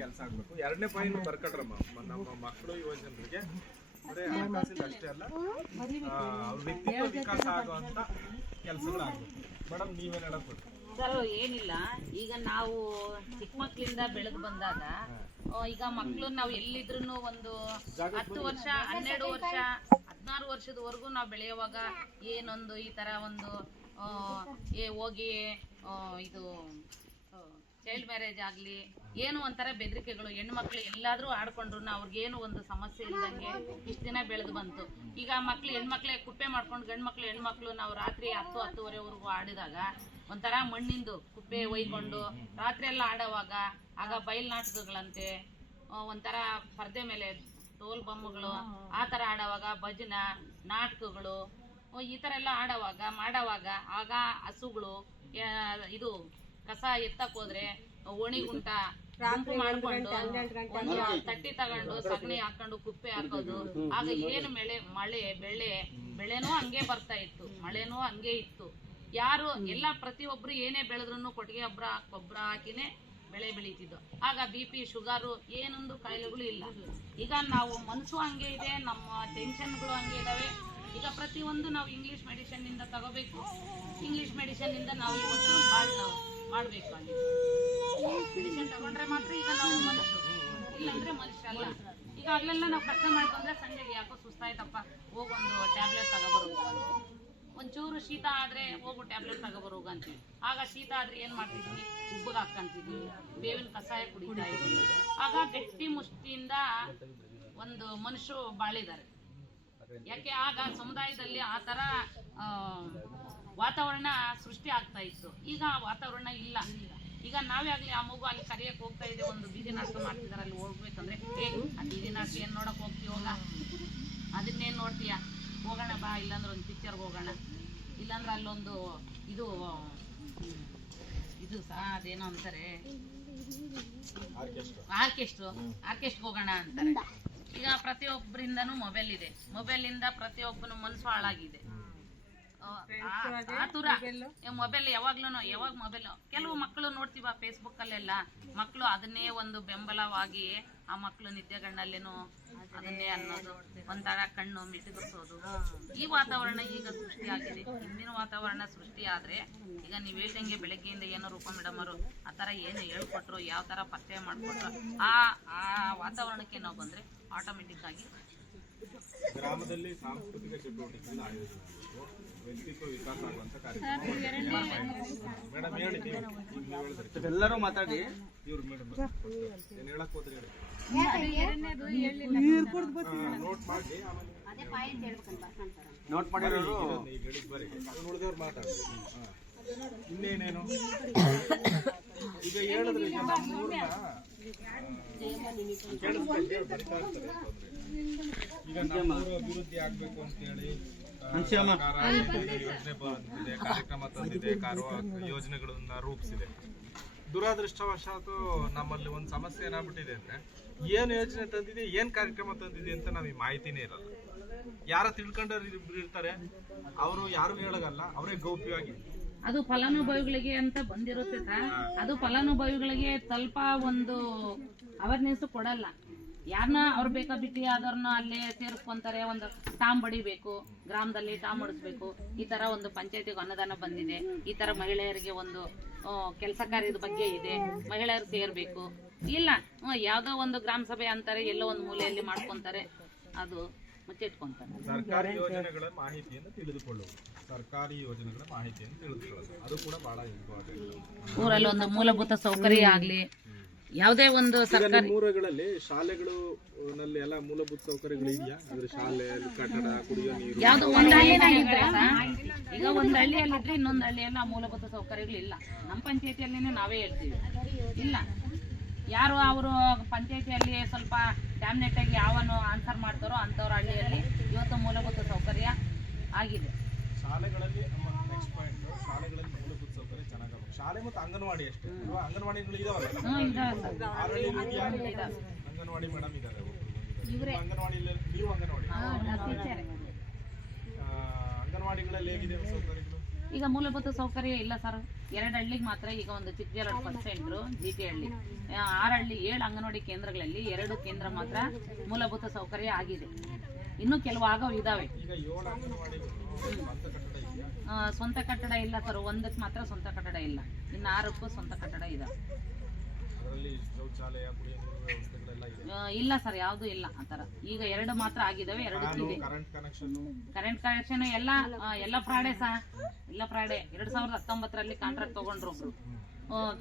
ಕೆಲಸ ಆಗ್ಬೇಕು. ಎರಡನೇ ಪಾಯಿಂಟ್ ಬರ್ಕೊಟ್ರಮ್ಮ, ನಮ್ಮ ಮಕ್ಕಳು ಯುವ ಜನರಿಗೆ ಬರೀ ಹಣಕಾಸಿಂದ ಅಷ್ಟೇ ಅಲ್ಲ, ಅವ್ರ ವ್ಯಕ್ತಿತ್ವ ವಿಕಾಸ ಆಗುವಂತ ಕೆಲಸಗಳಾಗಬೇಕು. ಮೇಡಮ್ ನೀವೇನು ಹೇಳಕ್ ಸರ್? ಏನಿಲ್ಲ, ಈಗ ನಾವು ಚಿಕ್ಕ ಮಕ್ಕಳಿಂದ ಬೆಳೆದು ಬಂದಾಗ ಈಗ ಮಕ್ಕಳು ನಾವು ಎಲ್ಲಿದ್ರು ಒಂದು 10 ವರ್ಷ 12 ವರ್ಷ 16 ವರ್ಷದವರೆಗೂ ನಾವು ಬೆಳೆಯುವಾಗ ಏನೊಂದು ಈ ತರ ಒಂದು ಹೋಗಿ ಇದು ಚೈಲ್ಡ್ ಮ್ಯಾರೇಜ್ ಆಗಲಿ ಏನು ಒಂಥರ ಬೆದರಿಕೆಗಳು, ಹೆಣ್ಮಕ್ಳು ಎಲ್ಲಾದ್ರೂ ಆಡ್ಕೊಂಡ್ರು ಅವ್ರಿಗೇನು ಒಂದು ಸಮಸ್ಯೆ ಇಲ್ದಂಗೆ ಇಷ್ಟು ದಿನ ಬೆಳೆದು ಬಂತು. ಈಗ ಮಕ್ಳು ಹೆಣ್ಮಕ್ಳೇ ಕುಪ್ಪೆ ಮಾಡ್ಕೊಂಡು ಗಂಡ್ಮಕ್ಳು ಹೆಣ್ಮಕ್ಳು ನಾವು ರಾತ್ರಿ 10-10:30ವರೆಗೂ ಆಡಿದಾಗ ಒಂಥರ ಮಣ್ಣಿಂದು ಕುಪ್ಪೆ ಒಯ್ಕೊಂಡು ರಾತ್ರಿ ಎಲ್ಲ ಆಡೋವಾಗ ಆಗ ಬಯಲು ನಾಟಕಗಳಂತೆ ಒಂಥರ ಪರ್ದೆ ಮೇಲೆ ತೋಲ್ ಬೊಮ್ಮಗಳು ಆ ಥರ ಆಡೋವಾಗ ಭಜನ ನಾಟಕಗಳು ಈ ಥರ ಎಲ್ಲ ಮಾಡೋವಾಗ ಆಗ ಹಸುಗಳು ಇದು ಕಸ ಎತ್ತಕ್ ಹೋದ್ರೆ ಒಣಿಗುಂಟ ಮಾಡ್ಕೊಂಡು ಒಂದು ತಟ್ಟಿ ತಗೊಂಡು ಸಗಣಿ ಹಾಕೊಂಡು ಕುಪ್ಪೆ ಹಾಕೋದು. ಆಗ ಏನು ಬೆಳೆನೂ ಹಂಗೆ ಬರ್ತಾ ಇತ್ತು, ಮಳೆನೂ ಹಂಗೆ ಇತ್ತು. ಯಾರು ಎಲ್ಲ ಪ್ರತಿಯೊಬ್ರು ಏನೇ ಬೆಳೆದ್ರು ಕೊಟ್ಟಿಗೆ ಗೊಬ್ಬರ ಹಾಕಿನೇ ಬೆಳೆ ಬೆಳೀತಿದ್ದು. ಆಗ BP ಶುಗರು ಏನೊಂದು ಕಾಯಿಲೆಗಳು ಇಲ್ಲ. ಈಗ ನಾವು ಮನಸ್ಸು ಹಂಗೆ ಇದೆ, ನಮ್ಮ ಟೆನ್ಷನ್ಗಳು ಹಂಗೆ ಇದಾವೆ. ಈಗ ಪ್ರತಿಯೊಂದು ನಾವು ಇಂಗ್ಲಿಷ್ ಮೆಡಿಸಿನ್ ಇಂದ ತಗೋಬೇಕು, ಇಂಗ್ಲಿಷ್ ಮೆಡಿಸಿನ್ ಇಂದ ನಾವು ಇವತ್ತು ಮಾಡಬೇಕು. ಅಲ್ಲಿ ಮೆಡಿಸಿನ್ ತಗೊಂಡ್ರೆ ಮಾತ್ರ ಈಗ ನಾವು ಮನುಷ್ಯರು, ಇಲ್ಲಾಂದ್ರೆ ಮನುಷ್ಯ ಅಲ್ಲ. ಈಗ ಅಲ್ಲೆಲ್ಲ ನಾವು ಕಷ್ಟ ಮಾಡ್ಕೊಂಡ್ರೆ ಸಂಜೆಗೆ ಯಾಕೋ ಸುಸ್ತಾಯ್ತಪ್ಪ ಹೋಗೊಂದು ಟ್ಯಾಬ್ಲೆಟ್ ತಗೋಬರೋದು, ಒಂಚೂರು ಶೀತ ಆದ್ರೆ ಹೋಗು ಟ್ಯಾಬ್ಲೆಟ್ ತಗೋಬರೋಗ ಅಂತೀವಿ. ಆಗ ಶೀತ ಆದ್ರೆ ಏನ್ ಮಾಡ್ತಿದ್ವಿ, ಉಬ್ಬಗೆ ಹಾಕಂತಿದ್ವಿ, ಬೇವಿನ ಕಷಾಯ ಕುಡಿತಾ ಇದ್ವಿ. ಆಗ ಗಟ್ಟಿ ಮುಷ್ಟಿಯಿಂದ ಒಂದು ಮನುಷ್ಯರು ಬಾಳಿದ್ದಾರೆ. ಯಾಕೆ ಆಗ ಸಮುದಾಯದಲ್ಲಿ ಆ ತರ ವಾತಾವರಣ ಸೃಷ್ಟಿ ಆಗ್ತಾ ಇತ್ತು. ಈಗ ಆ ವಾತಾವರಣ ಇಲ್ಲ. ಈಗ ನಾವೇ ಆಗ್ಲಿ ಆ ಮಗು ಅಲ್ಲಿ ಕರಿಯಕ್ಕೆ ಹೋಗ್ತಾ ಇದೆ, ಒಂದು ಬೀದಿ ನಾಟಕ ಮಾಡ್ತಿದಾರೆ, ಅಲ್ಲಿ ಹೋಗ್ಬೇಕಂದ್ರೆ ಆ ಬೀದಿ ನಾಟಕ ಏನ್ ನೋಡಕ್ ಹೋಗ್ತೀವಲ್ಲ, ಅದನ್ನೇನ್ ನೋಡ್ತೀಯ, ಹೋಗೋಣ ಬಾ, ಇಲ್ಲಾಂದ್ರೆ ಒಂದು ಪಿಕ್ಚರ್ಗೆ ಹೋಗೋಣ, ಇಲ್ಲಾಂದ್ರೆ ಅಲ್ಲೊಂದು ಇದು ಸಹ ಅದೇನೋ ಅಂತಾರೆ ಆರ್ಕೆಸ್ಟ್ರಾ ಹೋಗೋಣ ಅಂತಾರೆ. ಈಗ ಪ್ರತಿಯೊಬ್ಬರಿಂದನೂ ಮೊಬೈಲ್ ಇದೆ, ಮೊಬೈಲಿಂದ ಪ್ರತಿಯೊಬ್ಬನು ಮನಸ್ಸು ಹಾಳಾಗಿದೆ. ಆತುರ ಮೊಬೈಲ್ ಯಾವಾಗ ಮೊಬೈಲ್ ಕೆಲವು ಮಕ್ಕಳು ನೋಡ್ತೀವ ಫೇಸ್ಬುಕ್ ಅಲ್ಲೆಲ್ಲ, ಮಕ್ಕಳು ಅದನ್ನೇ ಒಂದು ಬೆಂಬಲವಾಗಿ ಆ ಮಕ್ಕಳು ನಿದ್ದೆಗಣ್ಣಲ್ಲೇನು ಅದನ್ನೇ ಅನ್ನೋದು, ಒಂಥರ ಕಣ್ಣು ಮಿಟುಕಿಸೋದು. ಈ ವಾತಾವರಣ ಈಗ ಸೃಷ್ಟಿಯಾಗಿದೆ. ಹಿಂದಿನ ವಾತಾವರಣ ಸೃಷ್ಟಿ ಆದ್ರೆ ಈಗ ನೀವು ಹೇಳ್ದಂಗೆ ಬೆಳಗ್ಗೆಯಿಂದ ಏನೋ ರೂಪ ಮೇಡಮ್ ಅವರು ಆ ತರ ಏನು ಹೇಳ್ಕೊಟ್ರು, ಯಾವ ತರ ಪರಿಚಯ ಮಾಡ್ಕೊಟ್ರು, ಆ ವಾತಾವರಣಕ್ಕೆ ನಾವು ಬಂದ್ರೆ ಆಟೋಮೆಟಿಕ್ ಆಗಿ ಗ್ರಾಮದಲ್ಲಿ ಸಾಂಸ್ಕೃತಿಕ ಚಟುವಟಿಕೆಗಳ ಆಯೋಜನೆ, ವ್ಯಕ್ತಿತ್ವ ವಿಕಾಸ ಆಗುವಂತ ಕಾರ್ಯಕ್ರಮ. ಮೇಡಮ್ ಹೇಳಿ, ಎಲ್ಲರೂ ಮಾತಾಡಿ. ಇವ್ರು ಮೇಡಮ್ ಏನ್ ಹೇಳಕ್ ಹೋದ್ರಿ ಹೇಳಿ, ನೋಟ್ ಮಾಡಿರೋರು ಈಗ ಹೇಳಿದ್ ಬರೀ ಉಳಿದವ್ರು ಮಾತಾಡಿ. ಇನ್ನೇನೇನು ಈಗ ಹೇಳಿದ್ರೆ ಈಗ ನಮ್ಮೂರ್ನ ಈಗ ನಮ್ಮೂರು ಅಭಿವೃದ್ಧಿ ಆಗ್ಬೇಕು ಅಂತ ಹೇಳಿ ಯೋಜನೆ ಬಂದಿದೆ, ಕಾರ್ಯಕ್ರಮ ತಂದಿದೆ, ಯೋಜನೆಗಳನ್ನ ರೂಪಿಸಿದೆ. ದುರಾದೃಷ್ಟವಶಾತು ನಮ್ಮಲ್ಲಿ ಒಂದು ಸಮಸ್ಯೆ ಏನಾಗ್ಬಿಟ್ಟಿದೆ ಅಂದ್ರೆ, ಏನ್ ಯೋಜನೆ ತಂದಿದೆ, ಏನ್ ಕಾರ್ಯಕ್ರಮ ತಂದಿದೆ ಅಂತ ನಮಗೆ ಮಾಹಿತಿನೇ ಇರಲ್ಲ. ಯಾರ ತಿಳ್ಕೊಂಡವ್ರು ಇರ್ತಾರೆ, ಅವರು ಯಾರು ಹೇಳಗಲ್ಲ, ಅವರೇ ಗೌಪ್ಯವಾಗಿ ಅದು ಫಲಾನುಭವಿಗಳಿಗೆ ಅಂತ ಬಂದಿರುತ್ತೆ ಸರ್. ಅದು ಫಲಾನುಭವಿಗಳಿಗೆ ಸ್ವಲ್ಪ ಒಂದು ಅವೇರ್ನೆಸ್ ಕೊಡಲ್ಲ. ಯಾರನ್ನ ಅವ್ರು ಬೇಕಾ ಬಿಟ್ಟು ಯಾವ್ದವ್ರನ್ನ ಅಲ್ಲೇ ಸೇರಿಸ್ಕೊಂತಾರೆ. ಒಂದು ಟಾಮ್ ಬಡಿಬೇಕು, ಗ್ರಾಮದಲ್ಲಿ ಟಾಮ್ ಹೊಡಿಸ್ಬೇಕು, ಈ ತರ ಒಂದು ಪಂಚಾಯತಿಗೆ ಅನುದಾನ ಬಂದಿದೆ, ಈ ತರ ಮಹಿಳೆಯರಿಗೆ ಒಂದು ಕೆಲಸ ಕಾರ್ಯದ ಬಗ್ಗೆ ಇದೆ, ಮಹಿಳೆಯರು ಸೇರ್ಬೇಕು. ಇಲ್ಲ ಯಾವ್ದೋ ಒಂದು ಗ್ರಾಮ ಸಭೆ ಅಂತಾರೆ, ಎಲ್ಲೋ ಒಂದು ಮೂಲೆಯಲ್ಲಿ ಮಾಡ್ಕೊಂತಾರೆ, ಅದು ಮುಚ್ಚಿಟ್ಕೊಂತಾರೆ. ಸರ್ಕಾರಿ ಯೋಜನೆಗಳ ಮಾಹಿತಿಯನ್ನು ತಿಳಿದುಕೊಳ್ಳುವುದು, ಸರ್ಕಾರಿ ಯೋಜನೆಗಳ ಮಾಹಿತಿಯನ್ನು ತಿಳಿದುಕೊಳ್ಳೋದು ಅದು ಕೂಡ ಬಹಳ ಇಂಪಾರ್ಟೆಂಟ್. ಊರಲ್ಲಿ ಒಂದು ಮೂಲಭೂತ ಸೌಕರ್ಯ ಆಗ್ಲಿ, ಯಾವುದೇ ಒಂದು ಸರ್ಕಾರಿ ಊರುಗಳಲ್ಲಿ ಶಾಲೆಗಳು ನಲ್ಲಿ ಎಲ್ಲ ಮೂಲಭೂತ ಸೌಕರ್ಯಗಳು ಇದೆಯಾ? ಅಂದ್ರೆ ಶಾಲೆ, ಕಟ್ಟಡ, ಕುಡಿಯೋ ನೀರು, ಯಾವ್ದು ಒಂದು ಹಳ್ಳಿಯಾಗಿದ್ರೆ ಈಗ ಒಂದು ಹಳ್ಳಿಯಲ್ಲಿದ್ರೆ ಇನ್ನೊಂದು ಹಳ್ಳಿಯಲ್ಲಿ ಆ ಮೂಲಭೂತ ಸೌಕರ್ಯಗಳು ಇಲ್ಲ. ನಮ್ಮ ಪಂಚಾಯತಿಯಲ್ಲೇನೆ ನಾವೇ ಹೇಳ್ತೀವಿ ಇಲ್ಲ. ಯಾರು ಅವರು ಪಂಚಾಯತಿಯಲ್ಲಿ ಸ್ವಲ್ಪ ಡ್ಯಾಮ್ನೆಟ್ ಆಗಿ ಯಾವನು ಆನ್ಸರ್ ಮಾಡ್ತಾರೋ ಅಂಥವ್ರ ಹಳ್ಳಿಯಲ್ಲಿ ಇವತ್ತು ಮೂಲಭೂತ ಸೌಕರ್ಯ ಆಗಿದೆ. ಶಾಲೆಗಳಲ್ಲಿ ನಮ್ಮ ನೆಕ್ಸ್ಟ್ ಪಾಯಿಂಟ್, ಶಾಲೆಗಳಲ್ಲಿ ಮೂಲಭೂತ ಸೌಕರ್ಯ ಚೆನ್ನಾಗಬೇಕು. ಶಾಲೆ ಮತ್ತು ಅಂಗನವಾಡಿ ಅಷ್ಟೇ ಅಲ್ವಾ? ಅಂಗನವಾಡಿಗಳು ಇದಾವಲ್ಲ, ಅಂಗನವಾಡಿ ಮೇಡಮ್ ಇದ್ದಾರೆ, ಅಂಗನವಾಡಿಯಲ್ಲಿ ನೀವು ಅಂಗನವಾಡಿಗಳಲ್ಲಿ ಹೇಗಿದೆ ಸೌಕರ್ಯಗಳು? ಈಗ ಮೂಲಭೂತ ಸೌಕರ್ಯ ಇಲ್ಲ ಸರ್. 2 ಹಳ್ಳಿಗೆ ಮಾತ್ರ ಈಗ ಒಂದು ಚಿಕ್ಕಜಾಲ ಫಸ್ಟ್ ಸೆಂಟ್ರು GT ಹಳ್ಳಿ 6 ಹಳ್ಳಿ 7 ಅಂಗನವಾಡಿ ಕೇಂದ್ರಗಳಲ್ಲಿ 2 ಕೇಂದ್ರ ಮಾತ್ರ ಮೂಲಭೂತ ಸೌಕರ್ಯ ಆಗಿದೆ. ಇನ್ನೂ ಕೆಲವು ಆಗವ್ ಇದಾವೆ. ಈಗ 7 ಅಂಗನವಾಡಿಗಳು ಸ್ವಂತ ಕಟ್ಟಡ ಇದೆಯಾ? ಸ್ವಂತ ಕಟ್ಟಡ ಇಲ್ಲ ಸರ್, 1ಕ್ಕೆ ಮಾತ್ರ ಸ್ವಂತ ಕಟ್ಟಡ ಇಲ್ಲ, ಇನ್ನು 6ಕ್ಕೂ ಸ್ವಂತ ಕಟ್ಟಡ ಇದೆ. ಅದರಲ್ಲಿ ಶೌಚಾಲಯ ಕುಡಿಯುವ ನೀರು ವ್ಯವಸ್ಥೆಗಳೆಲ್ಲ ಇದೆ? ಇಲ್ಲ ಸರ್, ಯಾವುದು ಇಲ್ಲ ಆ ಥರ. ಈಗ 2 ಮಾತ್ರ ಆಗಿದ್ದಾವೆ, 2 ಇದೆ. ಕರೆಂಟ್ ಕನೆಕ್ಷನ್ ಎಲ್ಲ ಫ್ರಾಡೆ ಸಹ, ಎಲ್ಲ ಫ್ರಾಡೆ. 2019ರಲ್ಲಿ ಕಾಂಟ್ರಾಕ್ಟ್ ತಗೊಂಡ್ರು ಒಬ್ರು.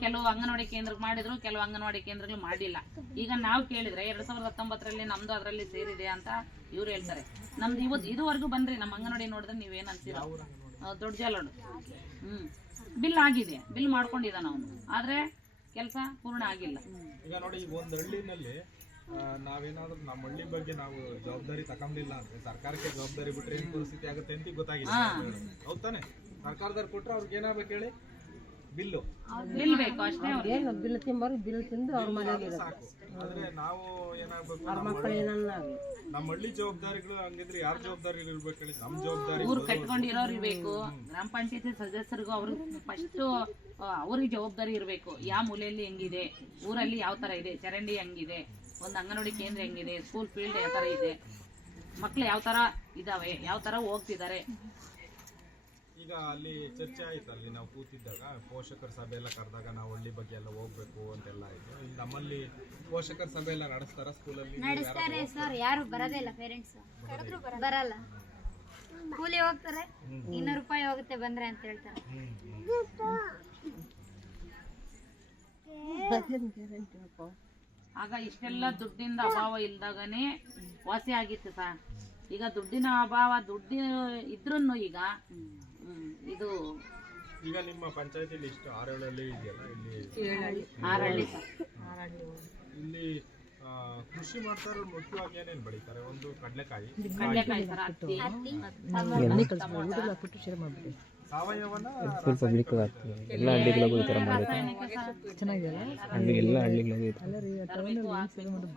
ಕೆಲವು ಅಂಗನವಾಡಿ ಕೇಂದ್ರಕ್ಕೆ ಮಾಡಿದ್ರು, ಕೆಲವು ಅಂಗನವಾಡಿ ಕೇಂದ್ರಗಳು ಮಾಡಿಲ್ಲ. ಈಗ ನಾವು ಕೇಳಿದ್ರೆ 2019ರಲ್ಲಿ ನಮ್ದು ಅದರಲ್ಲಿ ಸೇರಿದೆ ಅಂತ ಇವ್ರು ಹೇಳ್ತಾರೆ. ನಮ್ದು ಇದುವರೆಗೂ ಬಂದ್ರಿ ನಮ್ಮ ಅಂಗನವಾಡಿ ನೋಡಿದ್ರೆ ನೀವೇನ್ ಅಂತೀರ? ದೊಡ್ಡ ಜಾಲೋಡು. ಬಿಲ್ ಆಗಿದೆ, ಬಿಲ್ ಮಾಡ್ಕೊಂಡಿದ್ದಾನ ಅವನು, ಆದ್ರೆ ಕೆಲಸ ಪೂರ್ಣ ಆಗಿಲ್ಲ. ಈಗ ನೋಡಿ, ಒಂದು ಹಳ್ಳಿನಲ್ಲಿ ನಾವೇನಾದ್ರೂ ನಮ್ಮ ಹಳ್ಳಿ ಬಗ್ಗೆ ನಾವು ಜವಾಬ್ದಾರಿ ತಗೊಂಡಿಲ್ಲ ಅಂದ್ರೆ ಸರ್ಕಾರಕ್ಕೆ ಜವಾಬ್ದಾರಿ ಬಿಟ್ರೆ ಏನ್ ಪರಿಸ್ಥಿತಿ ಆಗುತ್ತೆ ಅಂತ ಗೊತ್ತಾಗಿಲ್ಲ. ಹೌದ್ ತಾನೆ? ಸರ್ಕಾರದವ್ರು ಕೊಟ್ರೆ ಅವ್ರಿಗೆ ಏನಾಗಬೇಕು ಹೇಳಿ? ಬಿಲ್ ಬೇಕು ಅಷ್ಟೇ. ಬಿಲ್ ತಿಂಬಾರು ಬಿಲ್ ತಿಂದು ಅವ್ರ ಮನೆಗೆ ಸಾಕು. ಆದ್ರೆ ನಾವು ಏನಾಗ್ಬೇಕು, ನಮ್ಮ ಹಳ್ಳಿ ಜವಾಬ್ದಾರಿಗಳು ಹಂಗಿದ್ರೆ ಯಾರ ಜವಾಬ್ದಾರಿ ಇರ್ಬೇಕು ಹೇಳಿ? ನಮ್ ಜವಾಬ್ದಾರಿ ಊರು ಕಟ್ಕೊಂಡಿರೋರು ಇರ್ಬೇಕು, ಗ್ರಾಮ ಪಂಚಾಯತಿ ಸದಸ್ಯರಿಗೂ ಅವ್ರಿಗೆ ಫಸ್ಟ್ ಅವ್ರಿಗೆ ಜವಾಬ್ದಾರಿ ಇರಬೇಕು. ಯಾವ ಮೂಲೆಯಲ್ಲಿ ಹೆಂಗಿದೆ, ಊರಲ್ಲಿ ಯಾವ ತರ ಇದೆ, ಚರಂಡಿ ಹೆಂಗಿದೆ, ಒಂದು ಅಂಗನವಾಡಿ ಕೇಂದ್ರ ಹೆಂಗಿದೆ, ಸ್ಕೂಲ್ ಫೀಲ್ಡ್ ಯಾವ ತರ ಇದೆ, ಮಕ್ಳು ಯಾವ ತರ ಇದಾವೆ, ಯಾವ ತರ ಹೋಗ್ತಿದ್ದಾರೆ. ಈಗ ಅಲ್ಲಿ ಚರ್ಚೆ ಆಯ್ತು, ಅಲ್ಲಿ ನಾವು ಕೂತಿದ್ದಾಗ ಪೋಷಕರ ಸಭೆ ಎಲ್ಲ ಕರೆದಾಗ ನಾವು ಹಳ್ಳಿ ಬಗ್ಗೆ ಎಲ್ಲ ಹೋಗ್ಬೇಕು ಅಂತೆಲ್ಲ ಆಯ್ತು. ಇಲ್ಲಿ ನಮ್ಮಲ್ಲಿ ಪೋಷಕರ ಸಭೆ ಎಲ್ಲ ನಡೆಸ್ತಾರ ಸ್ಕೂಲಲ್ಲಿ? ನಡೆಸ್ತಾರೆ ಸರ್, ಯಾರು ಬರೋದೇ ಇಲ್ಲ. ಪೇರೆಂಟ್ಸ್ ಬರಲ್ಲ, ಕೂಲಿ ಹೋಗ್ತಾರೆ, 200 ರೂಪಾಯಿ ಹೋಗುತ್ತೆ ಬಂದ್ರೆ ಅಂತ ಹೇಳ್ತಾರೆ. ಆಗ ಇಷ್ಟೆಲ್ಲ ದುಡ್ಡಿಂದ ಅಭಾವ ಇಲ್ದಾಗನೇ ವಾಸಿ ಆಗಿತ್ತು ಸರ್. ಈಗ ದುಡ್ಡಿನ ಅಭಾವ, ದುಡ್ಡು ಇದ್ರೂ ಈಗ ಇದು ಈಗ ನಿಮ್ಮ ಪಂಚಾಯತಿಲಿ ಇಷ್ಟು 6 ಹಳ್ಳಿ ಇದೆಯಲ್ಲ, ಇಲ್ಲಿ 6 ಹಳ್ಳಿ ಇಲ್ಲಿ ಕೃಷಿ ಮಾಡ್ತಾರೆ. ಮುಖ್ಯವಾಗಿ ಏನೇನು ಬೆಳಿತಾರೆ? ಒಂದು ಕಡಲೆಕಾಯಿ ಸರ್, ಹತ್ತಿ, ಸಾವಯವನ ಫುಲ್ ಪಬ್ಲಿಕ್ ಆಗ್ತದೆ. ಎಲ್ಲ ಹಳ್ಳಿಗಳಿಗೂ ಈ ಥರ ಮಾಡಬೇಕು. ಎಲ್ಲ ಹಳ್ಳಿಗಳಿಗೂ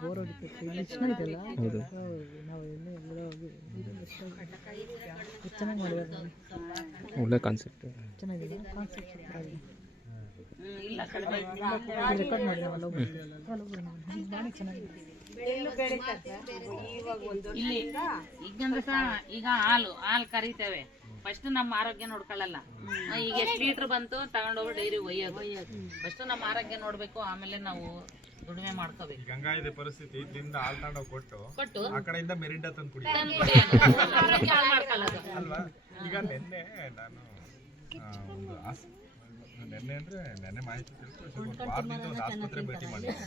ಬೋರ್ ಹೊಡಿತೈತೆ. ಇಲ್ಲಿ ಚೆನ್ನಾಗಿದೆಯಲ್ಲ, ಹೌದು. ನಾವು ಚೆನ್ನಾಗಿ ಮಾಡಿದ್ದಾರೆ. ಒಳ್ಳೆ ಕಾನ್ಸೆಪ್ಟ್, ಚೆನ್ನಾಗಿದೆ ಕಾನ್ಸೆಪ್ಟ್. ಇಲ್ಲ ಕಡಿಮೆ ರೆಕಾರ್ಡ್ ಮಾಡಿದಾವಲ್ಲ ಭಾಳ ಚೆನ್ನಾಗಿದೆ. ಇಲ್ಲಿ ಈಗಂದ್ರೆ ಸಹ ಈಗ ಹಾಲು ಕರಿತೇವೆ, ಫಸ್ಟ್ ನಮ್ಮ ಆರೋಗ್ಯ ನೋಡ್ಕೊಳ್ಳಲ್ಲ. ಈಗ ಎಷ್ಟು ಲೀಟರ್ ಬಂತು ತಗೊಂಡೋಗಿ ಡೈರಿ ಒಯ್ಯೋದು. ಫಸ್ಟ್ ನಮ್ಮ ಆರೋಗ್ಯ ನೋಡ್ಬೇಕು, ಆಮೇಲೆ ನಾವು ದುಡಿಮೆ ಮಾಡ್ಕೋಬೇಕು. ಗಂಗಾ ಇದೆ ಪರಿಸ್ಥಿತಿ, ಇಲ್ಲಿಂದ ಹಾಲ್ ತಗೊಂಡೋಗಿ ಕೊಟ್ಟು ಆ ಕಡೆಯಿಂದ ಮೆರಿಂಡ ತಂದು ಕುಡಿ ಆರೋಗ್ಯ ಹಾಳು ಮಾಡ್ಕೊಳ್ಳೋದು ಅಲ್ವಾ? ಈಗ ನಿನ್ನೆ ನಾನು ನೆನ್ನೆ ಮಾಹಿತಿ ತಿಳ್ಕೊಂಡು ಒಂದು ವಾರದಿಂದ ಒಂದು ಆಸ್ಪತ್ರೆ ಭೇಟಿ ಮಾಡಿದ್ದೆ.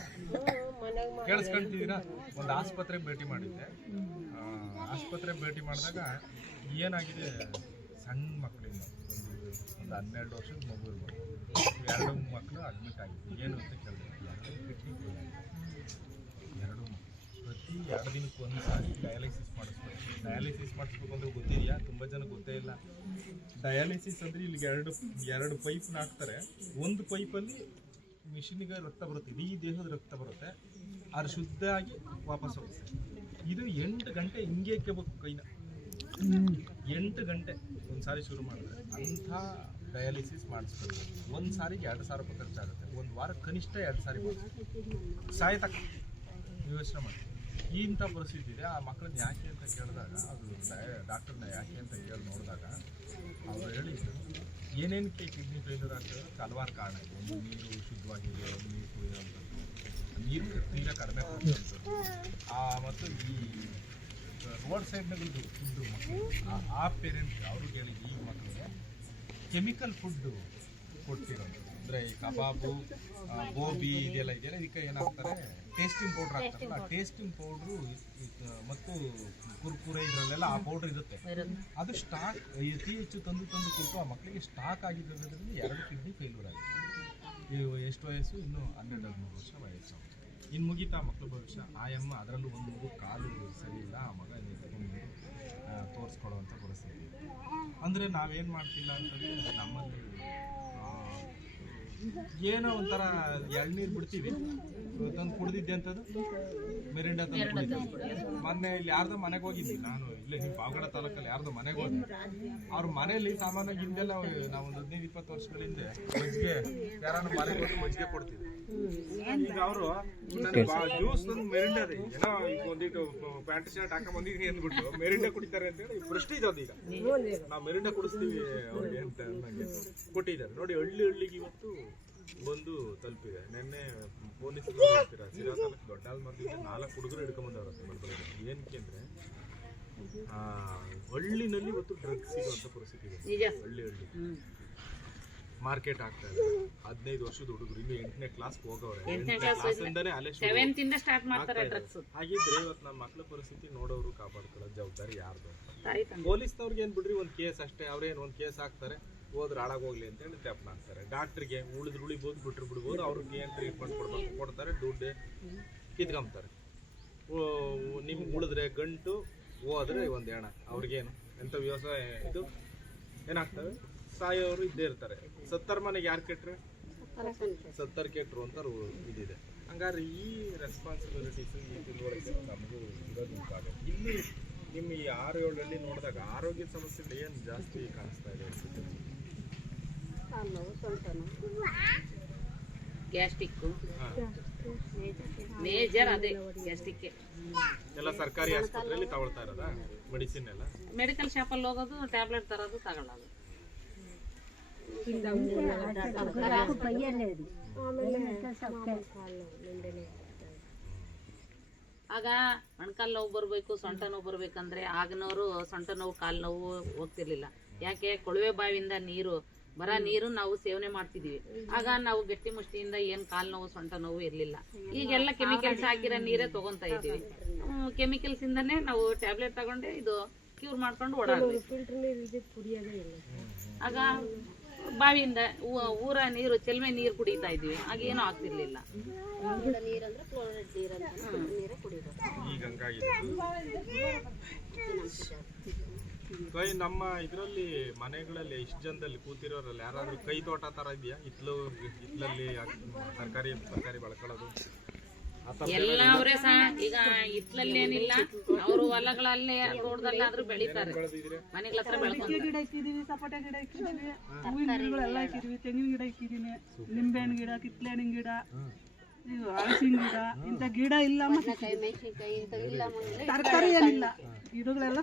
ಕೇಳಿಸ್ಕೊಂತಿದ್ದೀರಾ? ಒಂದು ಆಸ್ಪತ್ರೆಗೆ ಭೇಟಿ ಮಾಡಿದ್ದೆ. ಆಸ್ಪತ್ರೆಗೆ ಭೇಟಿ ಮಾಡಿದಾಗ ಏನಾಗಿದೆ, ಸಣ್ಣ ಮಕ್ಕಳಿಂದ ಒಂದು 12 ವರ್ಷದ ಮಗು ಇರ್ಬೋದು, 2 ಮಕ್ಕಳು ಅಡ್ಮಿಟ್ ಆಗಿತ್ತು. ಏನು ಅಂತ ಕೇಳಿದೆ, 2 ಕಿಡ್ನಿ ಫೇಲ್ ಆಗಿದೆ. 2 ಪ್ರತಿ 2 ದಿನಕ್ಕೆ ಒಂದು ಸಾರಿ ಡಯಾಲಿಸಿಸ್ ಮಾಡಿಸ್ಬೇಕು. ಡಯಾಲಿಸಿಸ್ ಮಾಡಿಸ್ಬೇಕು ಅಂದ್ರೆ ಗೊತ್ತಿದೆಯಾ? ತುಂಬ ಜನ ಗೊತ್ತೇ ಇಲ್ಲ. ಡಯಾಲಿಸಿಸ್ ಅಂದರೆ ಇಲ್ಲಿಗೆ 2 ಪೈಪ್ನ ಹಾಕ್ತಾರೆ. ಒಂದು ಪೈಪಲ್ಲಿ ಮಿಷಿನಿಗೆ ರಕ್ತ ಬರುತ್ತೆ, ಇಡೀ ದೇಹದ ರಕ್ತ ಬರುತ್ತೆ, ಅದು ಶುದ್ಧ ಆಗಿ ವಾಪಸ್ ಹೋಗುತ್ತೆ. ಇದು 8 ಗಂಟೆ ಹಿಂಗೆ ಇಕ್ಕೋಬೇಕು ಕೈನ. 8 ಗಂಟೆ ಒಂದು ಸಾರಿ ಶುರು ಮಾಡಿದ್ರೆ ಅಂಥ ಡಯಾಲಿಸಿಸ್ ಮಾಡಿಸ್ಬೇಕು. ಒಂದು ಸಾರಿಗೆ 2,000 ರೂಪಾಯಿ ಖರ್ಚಾಗುತ್ತೆ. ಒಂದು ವಾರ ಕನಿಷ್ಠ 2 ಸಾರಿ ಮಾಡಿಸ್ಬೇಕು. ಸಾಯ್ತಕ್ಕ ಯೋಚನೆ ಮಾಡಿ. ಇಂಥ ಪರಿಸ್ಥಿತಿ ಇದೆ. ಆ ಮಕ್ಕಳನ್ನ ಯಾಕೆ ಅಂತ ಕೇಳಿದಾಗ, ಅದು ಡಾಕ್ಟರ್ನ ಯಾಕೆ ಅಂತ ಕೇಳಿ ನೋಡಿದಾಗ ಅವರು ಹೇಳಿದ್ರು, ಏನೇನಕ್ಕೆ ಕಿಡ್ನಿ ಫೇಲ್ಯೂರ್ ಆಗ್ತದೆ ಹಲವಾರು ಕಾರಣ ಇದೆ. ಒಂದು ನೀರು ಶುದ್ಧವಾಗಿದೆ, ನೀರು ಕುಡಿಯೋಂಥದ್ದು, ನೀರು ತೀರಾ ಕಡಿಮೆ ಕೊಡುವಂಥದ್ದು, ಮತ್ತು ಈ ರೋಡ್ ಸೈಡ್ನಾಗದು ಫುಡ್ಡು ಮಕ್ಕಳು, ಆ ಪೇರೆಂಟ್ಸ್ ಅವ್ರಿಗೆ ಹೇಳಿ ಈ ಮಕ್ಕಳಿಗೆ ಕೆಮಿಕಲ್ ಫುಡ್ಡು ಕೊಡ್ತಿರೋದು. ಅಂದರೆ ಈ ಕಬಾಬು, ಗೋಬಿ ಇದೆಲ್ಲ ಇದಕ್ಕೆ ಏನಾಗ್ತಾರೆ, ಟೇಸ್ಟಿಂಗ್ ಪೌಡ್ರ್ ಹಾಕ್ತಾರಲ್ಲ, ಆ ಟೇಸ್ಟಿಂಗ್ ಪೌಡ್ರು ಮತ್ತು ಕುರ್ಕುರೆ ಇದರಲ್ಲೆಲ್ಲ ಆ ಪೌಡ್ರ್ ಇರುತ್ತೆ. ಅದು ಸ್ಟಾಕ್ ಅತಿ ಹೆಚ್ಚು ತಂದು ಕೊಟ್ಟು ಆ ಮಕ್ಕಳಿಗೆ ಸ್ಟಾಕ್ ಆಗಿರೋದ್ರಿಂದ 2 ಕಿಡ್ನಿ ಫೇಲ್ಯೂರ್ ಆಗಿದೆ. ಎಷ್ಟು ವಯಸ್ಸು? ಇನ್ನೂ 12-13 ವರ್ಷ ವಯಸ್ಸು. ಇನ್ನು ಮುಗೀತಾ ಮಕ್ಕಳ ಭವಿಷ್ಯ. ಆಯಮ್ಮ ಅದರಲ್ಲೂ ಒಂದು ಮಗು ಕಾಲು ಸರಿ ಇಲ್ಲ, ಆ ಮಗ ತಗೊಂಡು ತೋರಿಸ್ಕೊಳ್ಳುವಂಥ ಪರಿಸ್ಥಿತಿ. ಅಂದರೆ ನಾವೇನು ಮಾಡ್ತಿಲ್ಲ ಅಂತಂದರೆ, ನಮ್ಮಲ್ಲಿ ಏನೋ ಒಂಥರ ಎಳ್ನೀರು ಬಿಡ್ತೀವಿ ತಂದು ಕುಡ್ದಿದ್ದೆ ಅಂತದ್ದು ಮಿರಿಂಡ ತಂದು ಕುಡಿದ್ದೆ. ಮೊನ್ನೆ ಇಲ್ಲಿ ಯಾರ್ದೋ ಮನೆಗೆ ಹೋಗಿದ್ವಿ ನಾನು, ಇಲ್ಲೇ ನಿಮ್ಮ ಪಾವಗಡ ತಾಲೂಕಲ್ಲಿ ಯಾರ್ದೋ ಮನೆಗೆ ಹೋದ್ವಿ. ಅವ್ರ ಮನೆಯಲ್ಲಿ ಸಾಮಾನ್ಯವಾಗಿ ಹಿಂದೆಲ್ಲ ನಾವು ಒಂದು 15-20 ವರ್ಷಗಳ ಹಿಂದೆ ಮಜ್ಜಿಗೆ ಯಾರನ್ನ ಮನೆಗೆ ಹೋಗಿ ಮಜ್ಜಿಗೆ ಕೊಡ್ತಿದ್ವಿ. ಈಗ ಅವರು ಜ್ಯೂಸ್ ಒಂದು ಮೆರಿಂಡ ಏನೋ ಈಗ ಒಂದಿಟ್ಟು ಪ್ಯಾಂಟ್ ಶರ್ಟ್ ಹಾಕ ಬಂದಿದ್ದೀನಿ ಅಂದ್ಬಿಟ್ಟು ಮೆರಿಂಡ ಕುಡಿತಾರೆ ಅಂತ ಹೇಳಿ ಪ್ರೆಸ್ಟೀಜ್ ಅದು. ಈಗ ನಾವು ಮೆರಿಂಡ ಕುಡಿಸ್ತೀವಿ ಅವ್ರಿಗೆ ಅಂತ ಅನ್ನಂಗೆ ಕೊಟ್ಟಿದ್ದಾರೆ ನೋಡಿ. ಹಳ್ಳಿಗೆ ಇವತ್ತು ಬಂದು ತಲುಪಿದೆ. ನಿನ್ನೆ ಪೊಲೀಸರು ಹೇಳ್ತೀರಾ ಸಿರಾ ತಾಲೂಕು ದೊಡ್ಡ ಮರದಿಂದ 4 ಹುಡುಗರು ಹಿಡ್ಕೊಂಡ್ಬಂದವ್ರಂತೆ ಮಡ್ಬಳಿಗೆ. ಏನಕ್ಕೆ ಅಂದ್ರೆ ಹಳ್ಳಿನಲ್ಲಿ ಇವತ್ತು ಡ್ರಗ್ಸ್ ಸಿಗುವಂತ ಪರಿಸ್ಥಿತಿ ಇದೆ. ಹಳ್ಳಿ ಮಾರ್ಕೆಟ್ ಆಗ್ತಾ ಇದೆ. 15 ವರ್ಷದ ಹುಡುಗರು ಇನ್ನು 8ನೇ ಕ್ಲಾಸ್ಗೆ ಹೋಗವ್ರೆ. 8ನೇ ಕ್ಲಾಸಿಂದಾನೇ ಅಲ್ಲೇ ಹಾಗಿದ್ರೆ ಇವತ್ತು ನಮ್ಮ ಮಕ್ಕಳ ಪರಿಸ್ಥಿತಿ ನೋಡೋರು ಕಾಪಾಡ್ಕೊಳ್ಳೋ ಜವಾಬ್ದಾರಿ ಯಾರ್ದು? ಪೊಲೀಸ್ನವ್ರಿಗೆ ಏನ್ ಬಿಡ್ರಿ ಒಂದ್ ಕೇಸ್ ಅಷ್ಟೇ, ಅವ್ರೇನ್ ಒಂದ್ ಕೇಸ್ ಹಾಕ್ತಾರೆ, ಹೋದ್ರೆ ಹಾಳಾಗೋಗ್ಲಿ ಅಂತ ಹೇಳಿ ತೆಪ್ಪನ ಹಾಕ್ತಾರೆ. ಡಾಕ್ಟ್ರಿಗೆ ಉಳಿಬೋದು ಬಿಟ್ರು ಬಿಡ್ಬೋದು, ಅವ್ರಿಗೆ ಏನ್ ಟ್ರೀಟ್ಮೆಂಟ್ ಕೊಡ್ಬೇಕು ಕೊಡ್ತಾರೆ, ದುಡ್ಡು ಕಿತ್ಕೊಂತಾರೆ. ನಿಮ್ಗೆ ಉಳಿದ್ರೆ ಗಂಟು, ಹೋದ್ರೆ ಒಂದ್ ಹೆಣ, ಅವ್ರಿಗೇನು ಎಂತ ವ್ಯವಸಾಯ ಇದು ಏನಾಗ್ತವೆ, ಸಾಯೋರು ಇದ್ದೇ ಇರ್ತಾರೆ. 70 ಮನೆಗೆ ಯಾರು ಕೆಟ್ರೆ 70 ಕೆಟ್ರು ಅಂತ ಇದಿದೆ. ಹಂಗಾದ್ರೆ ಈ ರೆಸ್ಪಾನ್ಸಿಬಿಲಿಟೀಸ್ ಈ ತಿಳುವಳಿಕೆ ನಮಗೂ ಇರೋದು. ಇಲ್ಲಿ ನಿಮ್ಮ ಈ 6-7 ಹಳ್ಳಿ ನೋಡಿದಾಗ ಆರೋಗ್ಯ ಸಮಸ್ಯೆಗಳು ಏನು ಜಾಸ್ತಿ ಕಾಣಿಸ್ತಾ ಇದೆ ಅನ್ಸುತ್ತೆ? ಗ್ಯಾಸ್ಟ್ರಿಕ್ ಮೇಜರ್ ಅದೇ ಗ್ಯಾಸ್ಟ್ರಿಕ್ ಎಲ್ಲ ಸರ್ಕಾರಿ ಆಸ್ಪತ್ರೆಯಲ್ಲಿ ತಗೊಳ್ತಾ ಇರೋದಾ ಮೆಡಿಸಿನ್ ಎಲ್ಲ? ಮೆಡಿಕಲ್ ಶಾಪಲ್ಲಿ ಹೋಗೋದು, ಟ್ಯಾಬ್ಲೆಟ್ ತರೋದು, ತಗೊಳ್ಳೋದು. ಆಗ ಮೊಣಕಾಲು ನೋವು ಬರಬೇಕು, ಸೊಂಟ ನೋವು ಬರ್ಬೇಕಂದ್ರೆ ಆಗನವರು ಸೊಂಟ ನೋವು, ಕಾಲು ನೋವು ಹೋಗ್ತಿರ್ಲಿಲ್ಲ. ಯಾಕೆ? ಕೊಳವೆ ಬಾವಿಯಿಂದ ಬರ ನೀರು ನಾವು ಸೇವನೆ ಮಾಡ್ತಿದ್ವಿ. ಆಗ ನಾವು ಗಟ್ಟಿ ಮುಷ್ಟಿಯಿಂದ ಏನ್ ಕಾಲು ನೋವು, ಸೊಂಟ ನೋವು ಇರ್ಲಿಲ್ಲ. ಈಗೆಲ್ಲ ಕೆಮಿಕಲ್ಸ್ ಹಾಕಿರೋ ನೀರೇ ತಗೊಂತ ಇದೀವಿ. ಕೆಮಿಕಲ್ಸ್ ಇಂದಾನೆ ನಾವು ಟ್ಯಾಬ್ಲೆಟ್ ತಗೊಂಡೆ ಇದು ಕ್ಯೂರ್ ಮಾಡ್ಕೊಂಡು ಓಡಾಡ್ತೀವಿ. ಆಗ ಬಾವಿಯಿಂದ ಊರ ನೀರು, ಚೆಲ್ಮೆ ನೀರು ಕುಡಿತಾ ಇದ್ವಿ. ಆಗ ಏನೂ ಆಗ್ತಿರ್ಲಿಲ್ಲ. ಈಗ ಹಂಗಾಗಿದೆ. ನಮ್ಮ ಇದರಲ್ಲಿ ಮನೆಗಳಲ್ಲಿ ಇಷ್ಟು ಜನದಲ್ಲಿ ಕೂತಿರೋರಲ್ಲಿ ಯಾರಾದ್ರೂ ಕೈ ತೋಟ ತರ ಇದೆಯಾ? ಹಿತ್ಲಲ್ಲಿ ತರಕಾರಿ ಬೆಳ್ಕೊಳ್ಳೋದು ಎಲ್ಲ ಅವರೇ ಸಹ. ಈಗ ಹಿತ್ಲಲ್ಲೇನಿಲ್ಲ, ಅವರು ಹೊಲಗಳಲ್ಲೇ ತೋಟದಲ್ಲಾದ್ರೂ ಬೆಳಿತಾರೆ, ಮನೆಗಳ ಹತ್ರ ಬೆಳ್ಕೊಂತಾರೆ. ಗಿಡ ಇಕ್ಕಿದೀವಿ, ಸಪೋಟ ಗಿಡ ಇಕ್ಕಿದೀವಿ, ಹೂವಿನ ಗಿಡಗಳೆಲ್ಲ ಇಕ್ಕಿದೀವಿ, ತೆಂಗಿನ ಗಿಡ ಇಕ್ಕಿದೀನಿ, ನಿಂಬೆಹಣ್ಣು ಗಿಡ, ಕಿತ್ಲೆಹಣ್ಣಿನ ಗಿಡ, ಹಲಸಿನ ಗಿಡ, ಇಂಥ ಗಿಡ ಇಲ್ಲ. ತರಕಾರಿ ಏನಿಲ್ಲ, ಗಿಡಗಳೆಲ್ಲ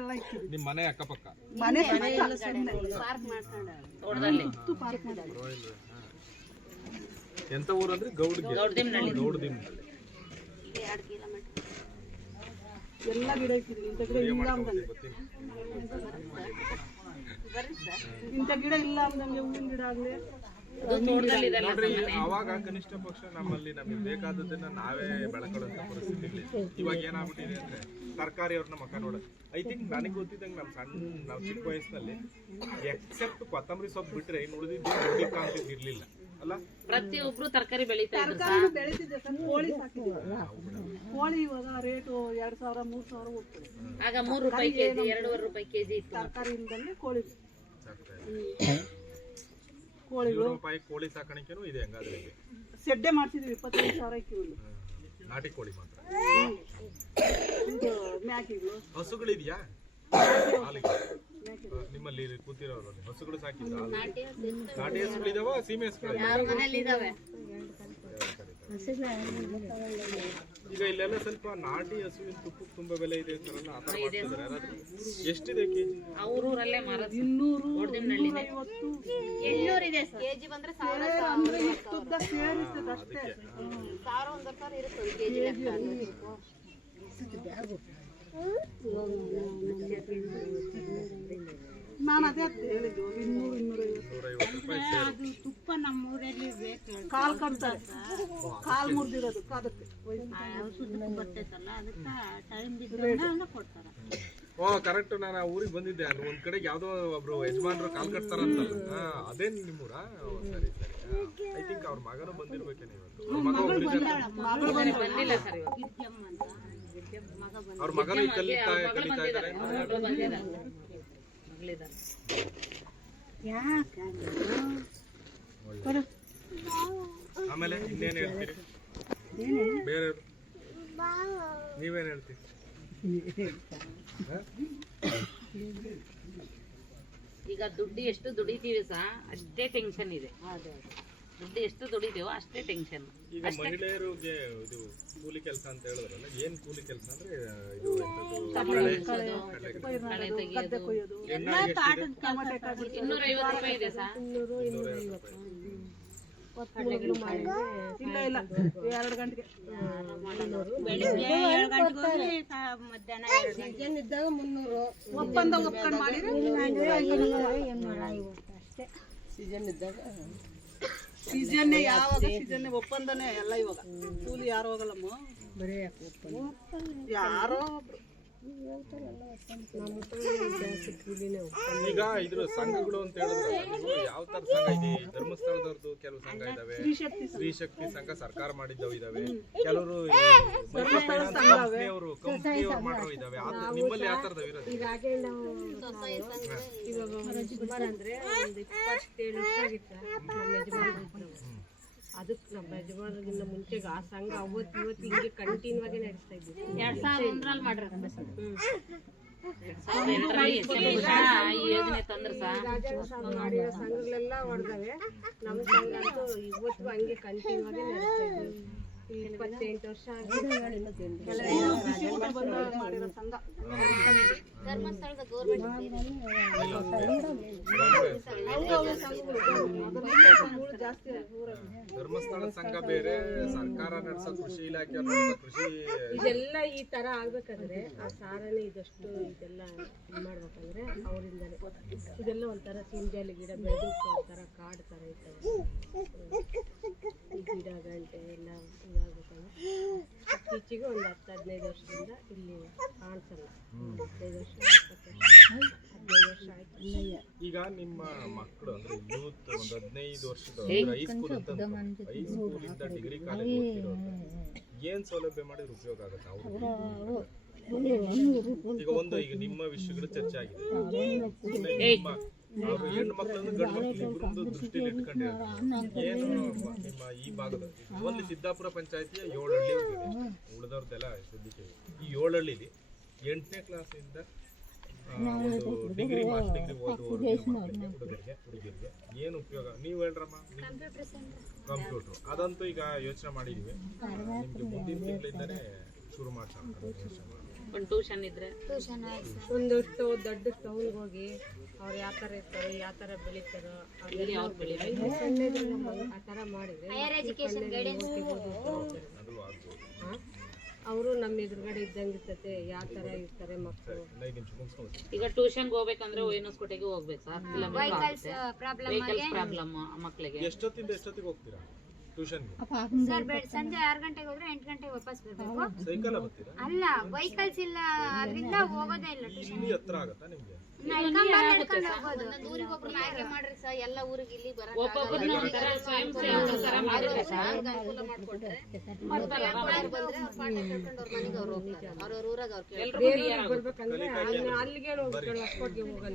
ಎಲ್ಲ ಇಕ್ಕಿದ್ವಿ. ನಿಮ್ಮ ಮನೆ ಅಕ್ಕಪಕ್ಕ ಮನೆ ತೋಟದಲ್ಲಿ ಎಂತ ಊರಂದ್ರೆ ಗೌಡ್ದಿಮ್ನಳ್ಳಿ. ಎಲ್ಲ ಗಿಡ ಇಕ್ಕಿದ್ವಿ. ಇಂಥ ಗಿಡ ಇಲ್ಲ ಅಂದಂಗೆ, ಇಂಥ ಗಿಡ ಇಲ್ಲ ಅಂದಂಗೆ ಹೂವಿನ ಗಿಡ ಆಗ್ಲಿ. ನೋಡ್ರಿ, ಅವಾಗ ಕನಿಷ್ಠ ಪಕ್ಷ ನಮ್ಮಲ್ಲಿ ನಮಗೆ ಬೇಕಾದದನ್ನ ನಾವೇ ಬೆಳ್ಕೊಳ್ಳುವಂತ ಪರಿಸ್ಥಿತಿ. ಇವಾಗ ಏನಾಗ್ಬಿಟ್ಟಿದೆ ಅಂದ್ರೆ ತರಕಾರಿ ಅವ್ರನ್ನ ಮಕ್ಕ ನೋಡೋದು. ಐ ಥಿಂಕ್ ನನಗೆ ಗೊತ್ತಿದ್ದಂಗೆ ನಾವು ಚಿಕ್ಕ ವಯಸ್ಸಿನಲ್ಲಿ ಎಕ್ಸೆಪ್ಟ್ ಕೊತ್ತಂಬರಿ ಸೊಪ್ಪು ಬಿಟ್ರೆ ಇನ್ನು ಉಳಿದಿದ್ದು ಕಾಂತಿದ್ದು ಇರ್ಲಿಲ್ಲ ಅಲ್ಲ. ಪ್ರತಿಯೊಬ್ರು ತರಕಾರಿ ಬೆಳೀತಾ ಇದ್ರು. ಬೆಳಿತಿದ್ದೆ ಸರ್, ಕೋಳಿ ಸಾಕಿದ್ವಿ. ಕೋಳಿ ಇವಾಗ ರೇಟು 2000-3000 ಹೋಗ್ತದೆ. ಆಗ 3 ರೂಪಾಯಿ ಕೆಜಿ, 2.5 ರೂಪಾಯಿ ಕೆಜಿ ಇತ್ತು. ತರಕಾರಿ ಇಲ್ದಂಗೆ ಕೋಳಿ ಕೋಳಿ ಸಾಕಾಣಿಕೆನೂ ಇದೆ. ಹಂಗಾದ್ರೆ ಸೆಡ್ಡೆ ಮಾಡ್ತಿದ್ವಿ. 25,000 ಇಕ್ಕಿವಿ. ನಾಟಿ ಕೋಳಿ ಮಾತ್ರ. ಇದು ಮ್ಯಾಕಿಗಳು, ಹಸುಗಳಿದೆಯಾ ನಿಮ್ಮಲ್ಲಿ ಕೂತಿರೋರು? ಹಸುಗಳು ಸಾಕಿದ್ರ? ನಾಟಿ ಹಸುಗಳಿದಾವ, ಸೀಮೆ ಹಸುಗಳಿದಾವೆ? ಈಗ ಇಲ್ಲೆಲ್ಲ ಸ್ವಲ್ಪ ನಾಟಿ ಹಸುವಿನ ತುಪ್ಪಕ್ಕೆ ತುಂಬಾ ಬೆಲೆ ಇದೆ ಅಂತಾರಲ್ಲ, ಆ ತರ ಮಾಡ್ತಿದ್ದಾರೆ ಯಾರಾದ್ರೂ? ಎಷ್ಟಿದೆ ಕೆಜಿ? ಅವರೂರಲ್ಲೇ ಮಾರೋದು 250. 800 ಇದೆ ಸರ್. ಕೆಜಿ ಬಂದ್ರೆ 1000 ಉದ್ದ ಸೇರಿಸ್ತದೆ ಅಷ್ಟೇ. 1000-1,000 ಇರುತ್ತೆ ಕೆಜಿ ಲೆಕ್ಕ. ನಾನು ಅದೇ ಹೇಳಿದ್ದು 200-250 ರೂಪಾಯಿ. ಅದು ತುಪ್ಪ ನಮ್ಮೂರಲ್ಲಿ ಕಾಲ್ ಕಟ್ತಾರೆ, ಕಾಲ್ ಮುರಿದಿರೋದು ಅದಕ್ಕೆ ಔಷಧ ಬರ್ತೈತಲ್ಲ, ಅದಕ್ಕೆ ಟೈಮ್ ಬಿದ್ದು ಕೊಡ್ತಾರ. ಓ ಕರೆಕ್ಟ್. ನಾನು ಆ ಊರಿಗೆ ಬಂದಿದ್ದೆ. ಅಲ್ಲಿ ಒಂದ್ ಕಡೆಗೆ ಯಾವ್ದೋ ಒಬ್ರು ಯಜಮಾನ್ರು ಕಾಲ್ ಕಟ್ತಾರಂತಲ್ಲ, ಅದೇನ್ ನಿಮ್ಮೂರ? ಸರಿ ಸರಿ. ಐ ಥಿಂಕ್ ಅವ್ರ ಮಗನೂ ಬಂದಿರ್ಬೇಕೇನೆ ಇವತ್ತು. ಬಂದಿಲ್ಲ ಸರ್ ಇವಾಗ. ಅವ್ರ ಮಗನೂ ಕಲಿತಾ ಇದ್ದಾರೆ. ಆಮೇಲೆ ಇನ್ನೇನು ಹೇಳ್ತೀರಿ ಬೇರೆಯವರು? ನೀವೇನು ಹೇಳ್ತೀರಿ? ಈಗ ದುಡ್ಡು ಎಷ್ಟು ದುಡಿತೀವಿ ಸಹ ಅಷ್ಟೇ ಟೆನ್ಷನ್ ಇದೆ. ದುಡ್ಡು ಎಷ್ಟು ದುಡಿತೀವೋ ಅಷ್ಟೇ ಟೆನ್ಷನ್. ಈಗ ಮಹಿಳೆಯರಿಗೆ ಇದು ಕೂಲಿ ಕೆಲಸ ಅಂತ ಹೇಳಿದ್ರಲ್ಲ, ಏನ್ ಕೂಲಿ ಕೆಲಸ ಅಂದ್ರೆ ಇದು ಕಳೆ ತೆಗಿಯೋದು. ಹೆಣ್ಣಾಗಿ ಎಷ್ಟಿದೆ? 250 ರೂಪಾಯಿ ಇದೆ ಸರ್. 250 ರೂಪಾಯಿ. ಇಲ್ಲ 2 ಗಂಟೆಗೆ ಬೆಳಿಗ್ಗೆ 7 ಗಂಟೆಗೆ ಹೋಗಿ ಮಧ್ಯಾಹ್ನ 2 ಗಂಟೆ ಒಪ್ಪಂದ ಒಪ್ಕೊಂಡು ಮಾಡಿದ್ರೆ ಸೀಸನ್ನೇ ಯಾವಾಗ ಸೀಸನ್ನೇ ಒಪ್ಪಂದನೇ ಎಲ್ಲ. ಇವಾಗ ಕೂಲಿ ಯಾರು ಹೋಗಲ್ಲಮ್ಮ, ಯಾರೋ ಈಗ ಇದ್ರ ಸಂಘಗಳು ಅಂತ ಹೇಳಿದ್ರೆ ನೀವು ಯಾವ ತರ ಸಂಘ ಇದೆ? ಧರ್ಮಸ್ಥಳದವ್ರದ್ದು ಕೆಲವು ಸಂಘ ಇದಾವೆ, ಸ್ತ್ರೀ ಶಕ್ತಿ ಸಂಘ ಸರ್ಕಾರ ಮಾಡಿದ್ದವು ಇದಾವೆ, ಕೆಲವರು ಕಂಪ್ನಿಯವರು ಮಾಡೋ ಇದಾವೆ. ನಿಮ್ಮಲ್ಲಿ ಯಾವ ತರದ ಇರೋದು? ಅದಕ್ಕೆ ನಮ್ಮ ಯಜಮಾನರಿಗಿಂತ ಮುಂಚೆಗೆ ಆ ಸಂಘ ಅವತ್ತು ಇವತ್ತು ಹಿಂಗೆ ಕಂಟಿನ್ಯೂ ಆಗಿ ನಡೆಸ್ತಾ ಇದ್ವಿ. 2001ರಲ್ಲಿ ಮಾಡಿರೋದು. 2002ರಲ್ಲಿ ಈ ಯೋಜನೆ ತಂದ್ರೆ ಸಹ ಮಾಡಿರೋ ಸಂಘಗಳೆಲ್ಲ ಹೊಡೆದವೆ. ನಮ್ಮ ಸಂಘ ಅಂತೂ ಇವತ್ತು ಹಂಗೆ ಕಂಟಿನ್ಯೂ ಆಗಿ ನಡೆಸ್ತಾ ಇದ್ವಿ. 28 ವರ್ಷ ಮಾಡಿರೋ ಸಂಘ ಧರ್ಮಸ್ಥಳದ ಗೌರ್ಮೆಂಟ್ ಜಾಸ್ತಿ. ಧರ್ಮಸ್ಥಳ ಸಂಘ ಬೇರೆ, ಸರ್ಕಾರ ನಡೆಸೋ ಕೃಷಿ ಇಲಾಖೆ ನಡೆಸೋ ಕೃಷಿ ಇದೆಲ್ಲ ಈ ತರ ಆಗ್ಬೇಕಾದ್ರೆ ಆ ಸಾರನೆ ಇದಷ್ಟು ಇದೆಲ್ಲ ಮಾಡ್ಬೇಕಂದ್ರೆ ಅವರಿಂದಾನೆ. ಇದೆಲ್ಲ ಒಂಥರ ಸಿಂಜಾಲಿ ಗಿಡ ಬೆಳೆದು ಒಂಥರ ಕಾಡು ತರ ಇರ್ತವೆ. ಈ ಗಿಡ ಗಂಟೆ ಎಲ್ಲ ಇದಾಗಬೇಕಂದ್ರೆ ಇತ್ತೀಚೆಗೆ ಒಂದು 10-15 ವರ್ಷದಿಂದ ಇಲ್ಲಿ ಕಾಣಿಸಲ್ಲ. 15 ವರ್ಷ 15 ವರ್ಷ ಆಯ್ತು. ಈಗ ನಿಮ್ಮ ಮಕ್ಕಳು ಅಂದ್ರೆ ಯೂತ್ ಒಂದು 15 ವರ್ಷದ ಹೈಸ್ಕೂಲ್ ಅಂತ ಹೈಸ್ಕೂಲಿಂದ ಡಿಗ್ರಿ ಕಾಲೇಜ್ ಓದ್ತಿರೋದು ಏನ್ ಸೌಲಭ್ಯ ಮಾಡಿದ್ರೆ ಉಪಯೋಗ ಆಗುತ್ತೆ ಅವರು? ಈಗ ನಿಮ್ಮ ವಿಷಯಗಳು ಚರ್ಚೆ ಆಗಿದೆ. ನಿಮ್ಮ ಅವರು ಹೆಣ್ಣು ಮಕ್ಕಳನ್ನು ಗಂಡು ಮಕ್ಕಳು ಇಬ್ಬರೊಂದು ದೃಷ್ಟಿಯಲ್ಲಿ ಇಟ್ಕೊಂಡಿರೋದು ಏನು ನಿಮ್ಮ ಈ ಭಾಗದ ಒಂದು ಸಿದ್ದಾಪುರ ಪಂಚಾಯತಿಯ 7 ಹಳ್ಳಿ ಉಳಿದವ್ರದ್ದೆಲ್ಲ ಸದ್ಯಕ್ಕೆ ಈ 7 ಹಳ್ಳಿಲಿ 8ನೇ ಕ್ಲಾಸಿಂದ ಒಂದು ಡಿಗ್ರಿ ಮಾಸ್ಟರ್ ಡಿಗ್ರಿ ಓದುವವರಿಗೆ ಹುಡುಗರಿಗೆ ಏನು ಉಪಯೋಗ ನೀವು ಹೇಳ್ರಮ್ಮ? ಕಂಪ್ಯೂಟರ್ ಅದಂತೂ ಈಗ ಯೋಚನೆ ಮಾಡಿದೀವಿ, ನಿಮ್ಗೆ ಮುಂದಿನ ತಿಂಗಳಿಂದನೇ ಶುರು ಮಾಡ್ಸೋಣ. ಒಂದು ಟ್ಯೂಷನ್ ಇದ್ರೆ ಒಂದಷ್ಟು ದೊಡ್ಡ ಟೌನ್ಗೆ ಹೋಗಿ ಅವ್ರು ಯಾವ ಥರ ಇರ್ತಾರೋ ಯಾವ ಥರ ಬೆಳಿತಾರೋ ಅವ್ರು ಬೆಳಿಬೇಕು. ಆ ಥರ ಮಾಡಿದ್ರೆ ಹೈಯರ್ ಎಜುಕೇಶನ್ ಗೈಡೆನ್ಸ್ ಅದು ಆಗ್ಬೋದು. ಅವರು ನಮ್ಮ ಎದುರುಗಡೆ ಇದ್ದಂಗೆ ಇರ್ತದೆ, ಯಾವ ಥರ ಇರ್ತಾರೆ ಮಕ್ಕಳು. 5 ನಿಮಿಷ ಮುಗಿಸ್ಕೊಂಡು ಈಗ ಟ್ಯೂಷನ್ಗೆ ಹೋಗ್ಬೇಕಂದ್ರೆ ಹೊಯ್ನಸ್ಕೋಟೆಗೆ ಹೋಗ್ಬೇಕು sir. Vehicles problem vehicles problem ಮಕ್ಕಳಿಗೆ. ಎಷ್ಟೊತ್ತಿಂದ ಎಷ್ಟೊತ್ತಿಗೆ ಹೋಗ್ತೀರಾ ಟ್ಯೂಷನ್ಗೆ? ಸರ್ ಸಂಜೆ 6 ಗಂಟೆಗೆ ಹೋದ್ರೆ 8 ಗಂಟೆಗೆ ವಾಪಸ್ ಬರ್ಬೇಕು. ಸೈಕಲ್ ಬರ್ತೀರಾ? ಅಲ್ಲ ವೆಹಿಕಲ್ಸ್ ಇಲ್ಲ, ಅದರಿಂದ ಹೋಗೋದೇ ಇಲ್ಲ ಟ್ಯೂಷನ್. ಇಲ್ಲಿ ಹತ್ರ ಆಗುತ್ತಾ ನಿಮ್ಗೆ? ಒಂದೊಂದು ಊರಿಗೆ ಒಬ್ರು ಆಯ್ಕೆ ಮಾಡ್ರಿ ಸರ್, ಎಲ್ಲ ಊರಿಗೆ ಇಲ್ಲಿ ಒಬ್ಬೊಬ್ಬರನ್ನ ಒಂಥರ ಸ್ವಯಂ ಸೇವಕರ ತರ ಮಾಡಿದ್ರೆ ಸರ್ ಅನುಕೂಲ ಮಾಡ್ಕೊಟ್ರೆ ಬಂದ್ರೆ ಅವ್ರ ಪಾಠ ಕೇಳ್ಕೊಂಡು ಅವ್ರ ಮನೆಗೆ ಅವ್ರು ಹೋಗ್ತಾರೆ. ಅವ್ರವ್ರ ಊರಾಗ ಅವ್ರು ಕೇಳ್ತಾರೆ. ಬರ್ಬೇಕಂದ್ರೆ ಅಲ್ಲಿಗೆ ಹೋಗ್ತಾರೆ, ಹೊಸಕೋಟೆಗೆ ಹೋಗೋಣ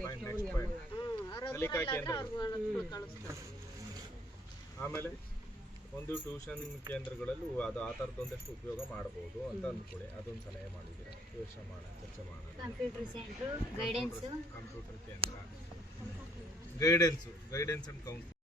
ಕಲಿಕಾ ಕೇಂದ್ರ. ಆಮೇಲೆ ಒಂದು ಟ್ಯೂಷನ್ ಕೇಂದ್ರಗಳಲ್ಲೂ ಅದು ಆ ಥರದೊಂದಷ್ಟು ಉಪಯೋಗ ಮಾಡಬಹುದು ಅಂತ ಅಂದ್ಕೊಳ್ಳಿ. ಅದೊಂದು ಸಲಹೆ ಮಾಡಿದ್ದೀರಾ, ಯೋಚನೆ ಮಾಡೋಣ, ಚರ್ಚೆ ಮಾಡೋಣ. ಕಂಪ್ಯೂಟರ್ ಸೆಂಟರ್ ಗೈಡೆನ್ಸ್ ಕಂಪ್ಯೂಟರ್ ಕೇಂದ್ರ ಗೈಡೆನ್ಸ್ ಅಂಡ್ ಕೌನ್ಸಿಲಿಂಗ್